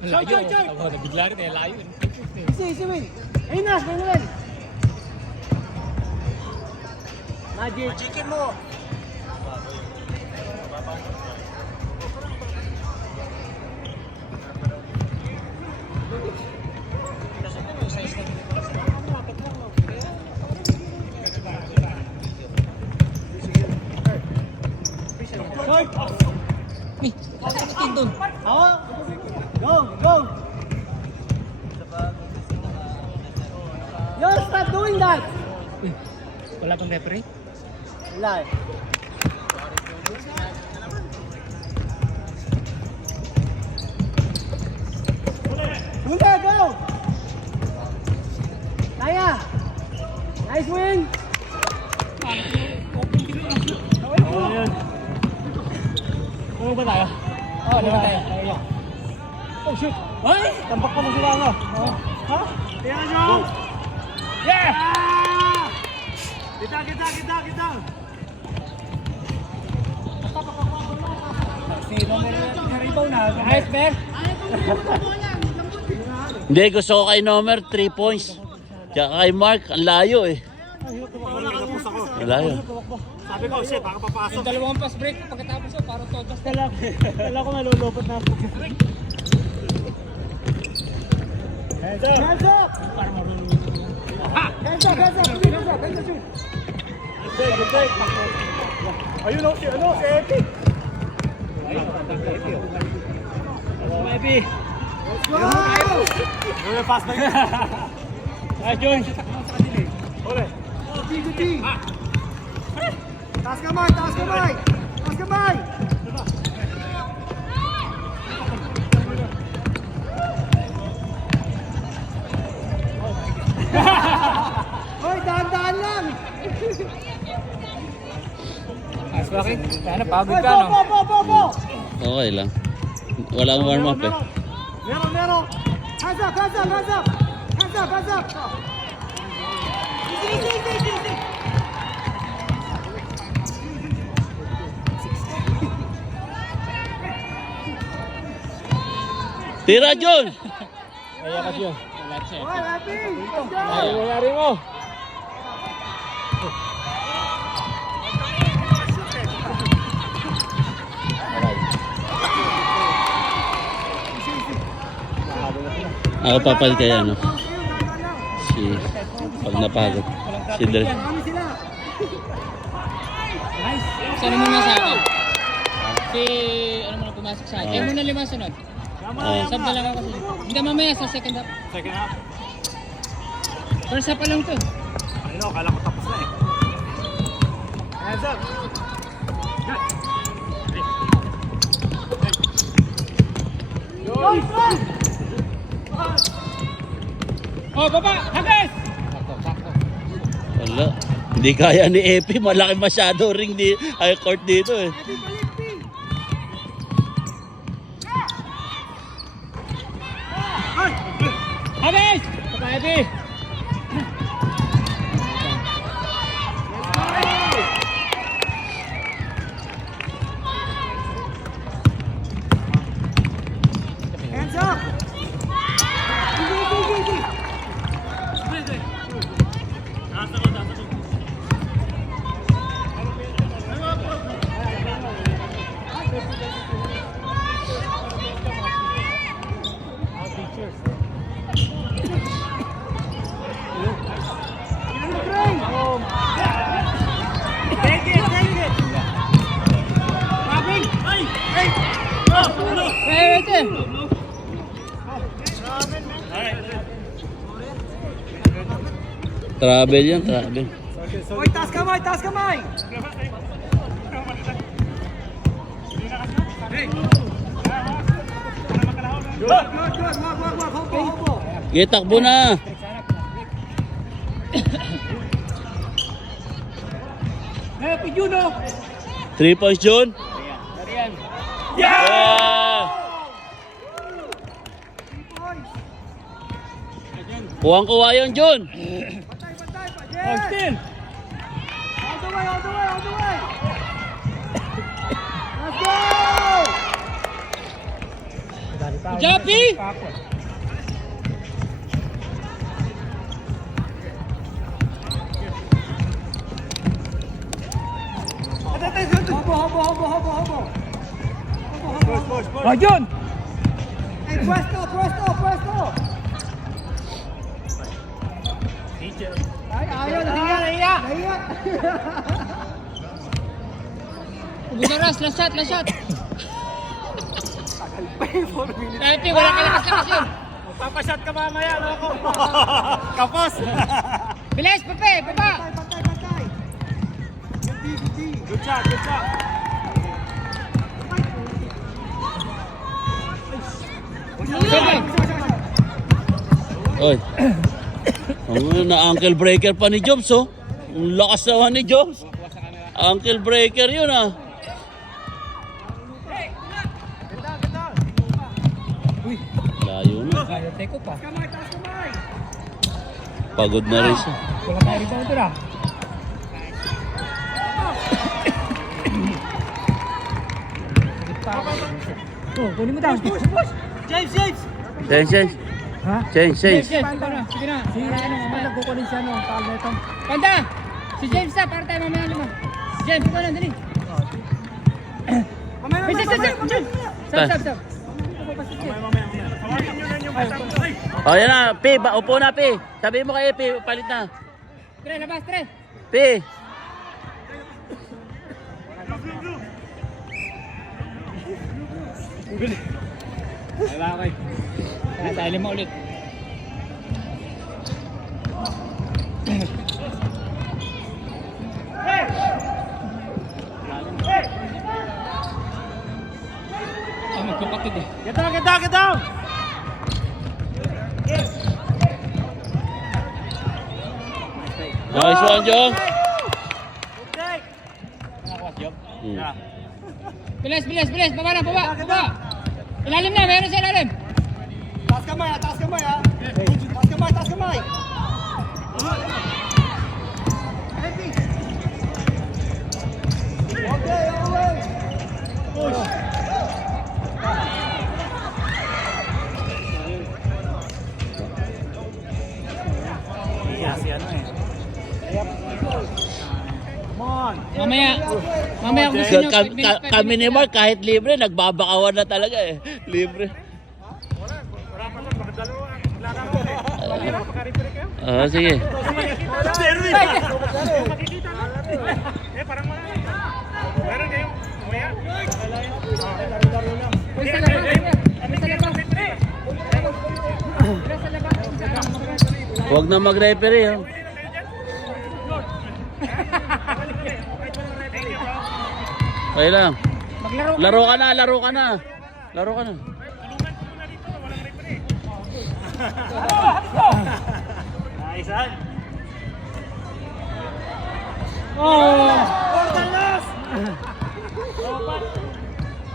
Layo. Nabigla rin eh, layo. Easy, win. Ayun na, ganyan. Magic mo. Nih, pakitin dun. Go. Yo, stop doing that. Wala bang referee? Wala. Hunda, go. Kaya. Nice win. Ano ba tayo? Di ba tayo? Oh shoot! Ay! Tampak pa mo sila ano? Ha? Tingnan nyo! Yeah! Kita! Si Romero naribaw na. Nice, man! Hindi, gusto ko kay Nomer 3 points. Tsaka kay Mark, ang layo eh. Ang layo. Sabi ko, shit, baka papasok. Yung dalawang pass break pagkatapos ko, parang todos. Kala ko nalulupot na ako. Hands up! Parang marunong. Hands up! Good take. Ayun o, si Epi. Maybe. Let's go! Ano pass na yun? Ah, John. Ole. Good team. Taas kamay! Hoy, dahan-dahan lang! Ayos bakit? Sana pagod ka, no? Bo! Okay lang. Wala akong warm up eh. Meron! Hands up! Easy! Tira, John! Kaya kasi yun. Wala siya. Hoy, Epi! Let's go! Ay, nangyari mo. Ako papalit kaya ano? Pag napagod. Si Dre. Kami sila! Nice. Sana muna sa akin. Si, ano muna pumasok sa akin. Kaya muna 5 sunod. Sab na lang ako kasi. Hindi mamaya sa second half. Second half. First half pa lang to. Ayun, kala ko tapos na eh. Hands up! Oh, baba! Hagis! Wala. Hindi kaya ni Epi. Malaki masyado ring court dito eh. Hagis! Baba, Epi! Hands up! Easy! Take it! Hey, right there! Travel yan, travel. Hoy, taas kamay! Good. Wag. Hopo. Okay, takbo na. Happy Juno! 3 points, John. Arian. Yeah! Kuwang-kuwa yun, John. Patay. Oh, still! All the way. Let's go! Dali pa. Japi! Bajon! Bumaras, last shot, last shot. Japi, wala ka lakas-lakas yun. Papashot ka mamaya, loko. Kapos! Bilis, Pepe, baba. Good shot, good shot. Pepe. Oy. Ang na-ankle breaker pa ni Jobs, oh. Ang lakas naman ni Jobs. Ankle breaker yun, ah. Layo na. Teko pa. Pagod na rin siya. Wala tayo rito ito na. Oh, kunin mo daw. James, James! Change. Ha? Change. James, panda na. Sige na. Sige na, ano, mamaya nagkukunin siya, no? Palo ito. Panda! Si James na, para tayo mamaya lima. Si James, ito na, dali. Stop. Oh, yan na. P, upo na, P. Sabi mo kay P, palit na. Tre, labas, tre. P. Okay. Kaya tayo lima ulit. Ah, magkapatid eh. Get down! Nice one, Jong. Good take! Hmm. Bilis. Baba. Ilalim na, meron sa ilalim. Taas kamay, Taas kamay! Okay. Push! Come on! Mamaya kung gusto nyo, Kami ni Mark, kahit libre, nagbabakawan na talaga eh. Libre. Sige. Meron kayong mamaya? Huwag na mag-referee. Oh. Okay lang. Laro ka na. Naisan! Ordalas!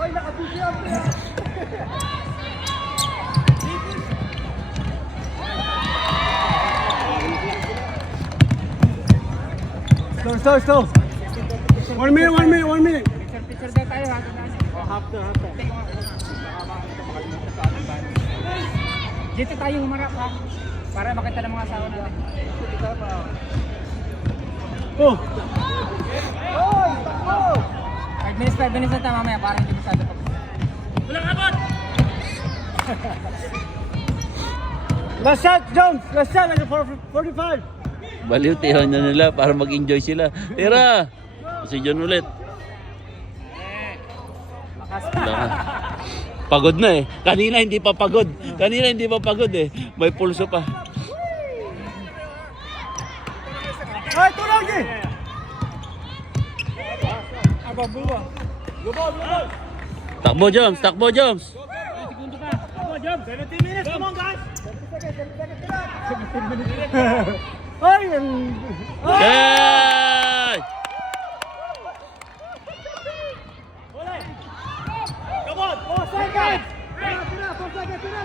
Oy, nakabigyan! Slow. 1 minute. Picture daw tayo ha. Half the. Dito tayo humarap ha. Para makita ng mga asawa natin. Oh! 5 minutes na tayo mamaya para hindi masyado pa. Walang abot! Last shot, Jones! Last shot, like 45! Baliw, tihon na nila para mag-enjoy sila. Tira! Si John ulit. Lakas. Pagod na eh. Kanina hindi pa pagod eh. May pulso pa. Ay, tulog eh! Ababuwa. Lubog! Takbo, Joms! Segundo pa. Come on, Job. 17 minutes. Come on, guys. 17 minutes. Ay! Yay! Come on. 4 seconds. Tira. 4 seconds. Tira.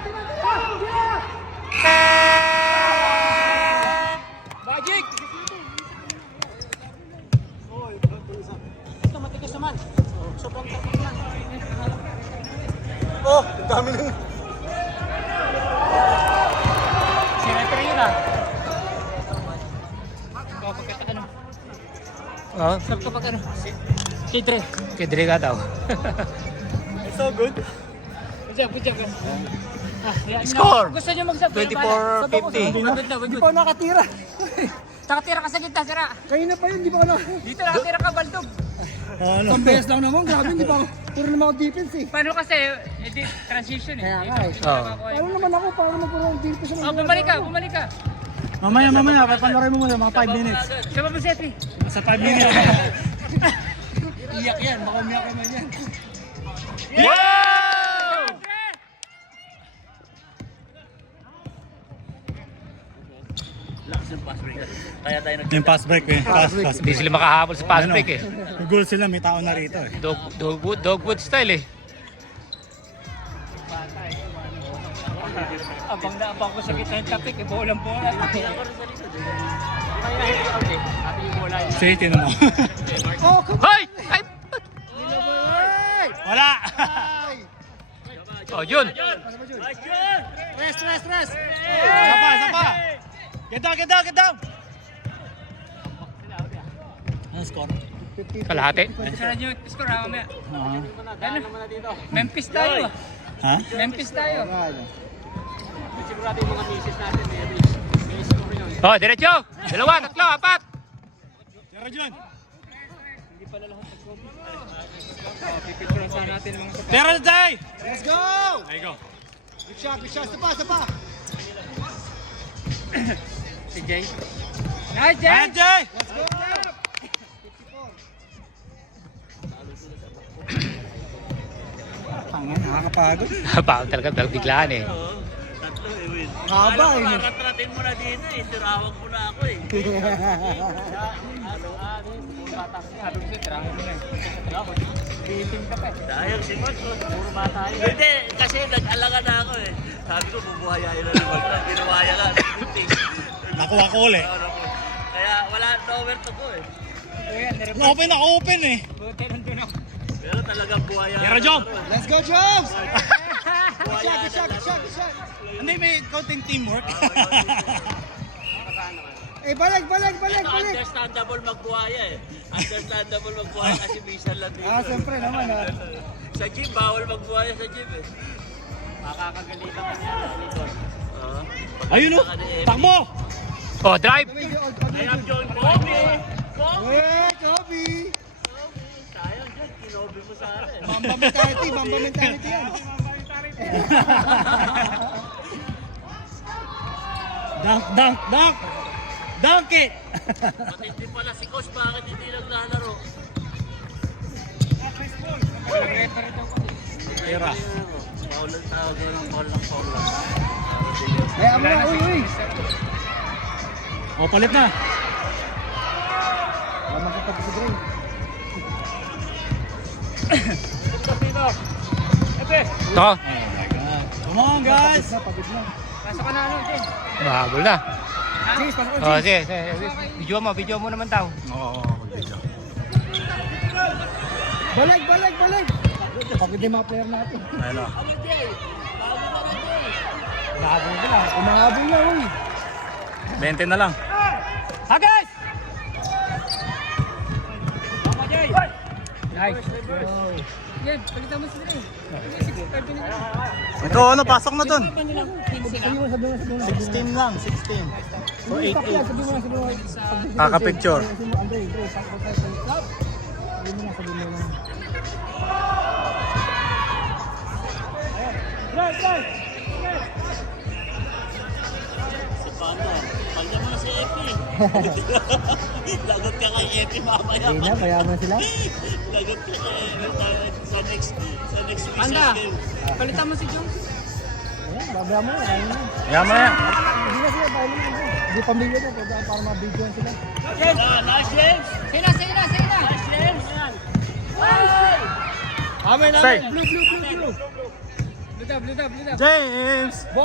Magic! Ito, matigas naman. Sobrang tapas naman. Oh, ang dami ng... Oh, Sub kapag ano? K3. kidri ka daw. So good. Good job, good job. Yan, Score! Gusto nyo mag-sub? 24-50. Hindi pa ako nakatira. Nakatira ka sa gitna, sira. Kayo na pa yun, di pa ako na. Dito nakatira ka, Baldog. Isang beses lang naman, grabe, hindi pa ako. Puro naman ako defense eh. Paano kasi, edi, transition eh. Kaya nga eh. Oh. Paano naman ako, paano magkaroon defense Oh, bumalik ka, bumalik ka. Mamaya, papanorin mo muna, mga 5 minutes. Sama mo, Seti. Sa 5 minutes. Iyak yan, baka umiyak naman yan. Wow! Lakas yung pass break. Kaya tayo nag... Yung pass break eh. Pass Hindi sila makahabol sa fast break eh. May goal sila, may tao na rito eh. Dogwood style eh. Abang na abang ko sa gitna yung tapik, eh, bolang-bola. Say, tinan mo. Hoy! Ay! Wala! Oh, yun! Rest. Isa pa! Get down! Ano score? Kalahati. Sana nyo score ha, mamaya. Ah. Ano? Memphis tayo. Ha? Memphis tayo. Oh, diretso! 2, 3, 4! Tira dyan! Pipicturean sana natin mga kapatid. Tira dyan! Let's go! There you go. Good shot, isa pa. Si Jay. Nice, Jay! Ayan, Jay! Let's go! Tangin, nakakapagod. Bawal talaga biglaan eh. Haba eh. Nakaratratin mo na dito eh. Tirawag mo na ako eh. Sayang si Mark. Puro mata yun. Hindi, kasi nag-alaga na ako eh. Sabi ko, bubuhayayin na naman. Pinuhaya ka. Nakuha ko ulit. Kaya wala nowhere to go eh. Open ako, open eh. Pero talagang buhaya. Tira, Job! Let's go, Jobs! Buhaya Good shot. Hindi, may counting teamwork. Eh, balik. Understandable magbuhaya eh. Understandable magbuhaya kasi minsan lang dito. Siyempre naman ha. Sa gym, bawal magbuhaya sa gym eh. Makakagalitan ka niya. Ayun o! Takbo! Oh, drive! I am John Kobe! Hey, Kobe! Sayang dyan, kinobe mo sa akin. Mamba mentality yan. Dunk it! Matindi pala si Coach, bakit hindi naglalaro? Tira. Paul ang tawag ng Paul lang. Ay, amo na, uy! O, palit na. Makapag si Dre. Oh, Come on, guys! Pagod na. Pasok ka na ano, Jay. mahabol na. Cheers, pasok Oh, sige. Video mo naman daw. Oo, Balik! Pagod yung mga player natin. ayun o. Umahabol na, uy! 20 na lang. Hagas! Nice. Yan, palitan mo si Dre. 65 din ito. Ito, ano, pasok na dun. Sabi mo. 16 lang, 16. Or 18. Sabi mo. Kaka-picture. Sabi mo, Andre, sakto tayo sa club. Sabi mo lang. Si Panda. Panda mo na si Epi. Lagot ka kay Epi mamaya. Hindi na, kaya mo sila. Lagot ka kay Epi sa next week's Panda, game. palitan mo si Jones. Ayan, babaya mo. Ayan na. Yaman na yan. Hindi na sila, dahil lang. Hindi pamilya na, para mabidyoan sila. Nice, James! Sina! Nice, James! Amay na. Say. Blue. Blue dab. James! Bo.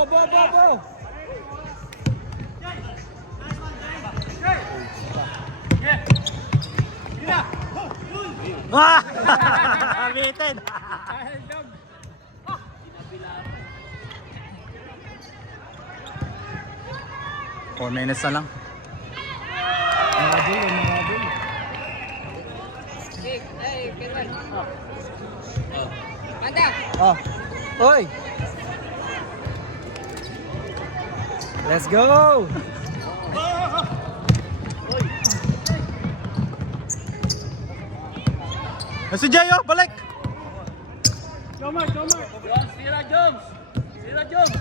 Ah! Bitin! 4 minutes na lang. Mga Banda! Oh. Oy! Let's go! Si Jayo, balik! Sira Jones! Sira Jones!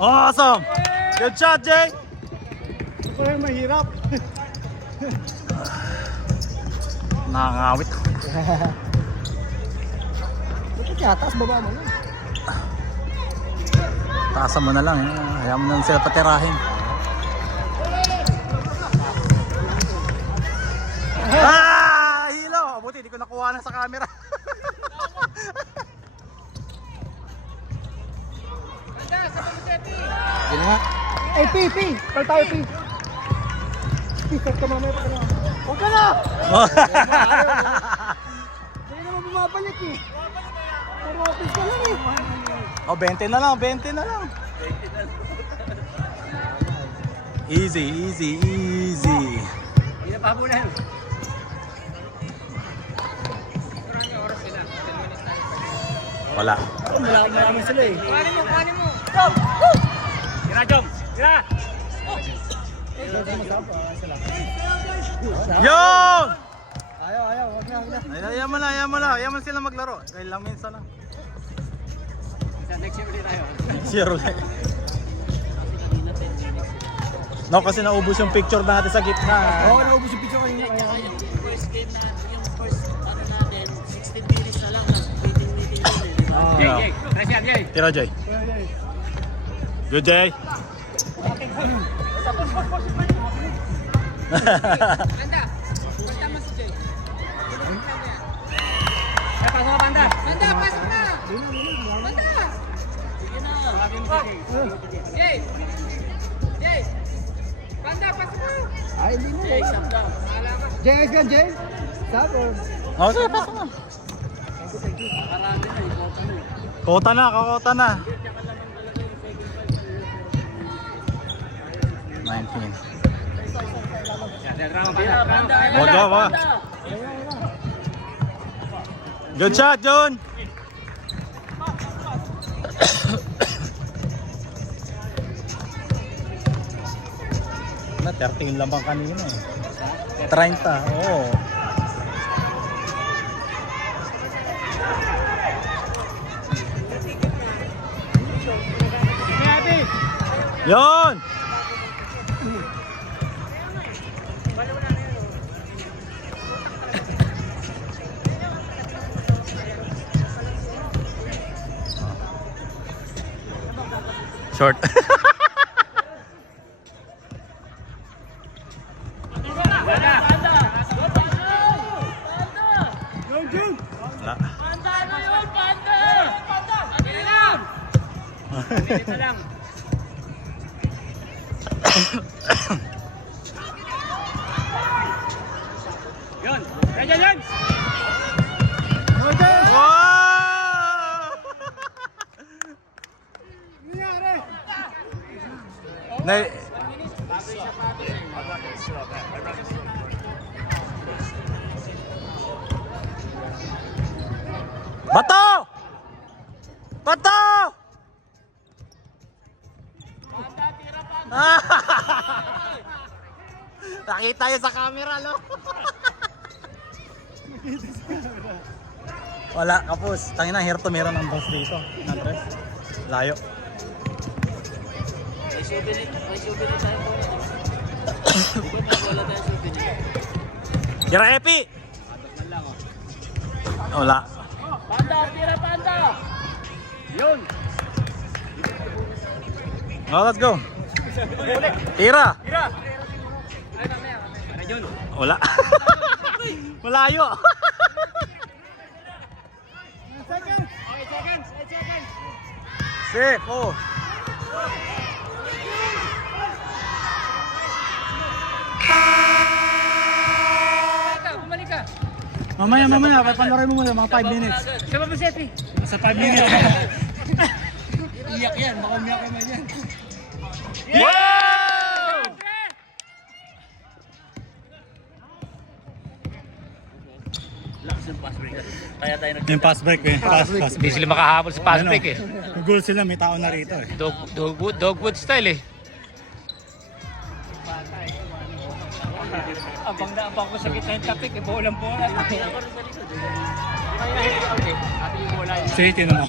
Awesome! Good shot, Jay! Ito yung mahirap. Nakangawit. Ito kaya, taas baba mo lang. Taasan mo na lang. Hayaan mo na lang sila patirahin. Hilo! Buti, di ko nakuha na sa camera. Yun nga. Ay, P! Pal tayo, P! Pick ka mamaya pa ka na. Huwag ka na! Hindi naman bumabalik eh. Puro office ka lang eh. Oh, 20 na lang, 20 na lang. Easy, easy, easy. Hindi na pabulan. Wala. Marami sila eh. Kuhanin mo! Tira, Jom! Tira! Yun! Ayaw, wag na. Ayaw mo na sila maglaro. Kailang minsan lang. Next year ulit tayo. Zero lang. No, kasi naubos yung picture natin sa gitna. Oo, naubos yung picture kanina. Yung first game na, yung first ano natin, 16 minutes na lang, meeting yun eh, di ba? Jay, Jay! Nice yan, Jay! Tira, Jay. Good, Jay. Banda! Basta mo si Jay. Pasok ka, Banda! Banda, pasok na! Banda! Jay! Jay! Banda, pasok na! Ay, hindi mo. Jay, ayos ka, Jay? Stop or? Okay, pasok na. Kota na, kakota na. 19. Wag. Good shot, John. Na 13 lamang kanina eh. 30. Oo. Yon! Short. Wala. Minute na lang. Yun! Kaya yan! Wow! Nangyari! Na Bato! Bato! Nakita yun sa camera, no? Wala, kapos. Tangina, hirto meron ng boss dito. Andres. Layo. May souvenir tayo po yan. Di ba wala tayong souvenir? Tira, Epi! Wala. Panda! Tira, Panda! Yun! Oh, let's go. Tira! Tira! Ano yun? Wala. Malayo. Seconds! Okay, seconds! 8 seconds! Safe, oh. Bumalik ka! Mamaya, papanorin mo muna mga 5 minutes. Sama ba, Sepi? Sa 5 minutes. Iyak yan, baka umiyak naman yan. Wow! yung pass break. Kaya tayo Yung pass break eh. Pass break. Hindi sila makahabol sa fast Ano, break eh. Goal sila, may tao na rito eh. Dogwood style eh. Abang na abang ko sa gitna yung tapik eh. Bolang bola. Sige, tinan mo.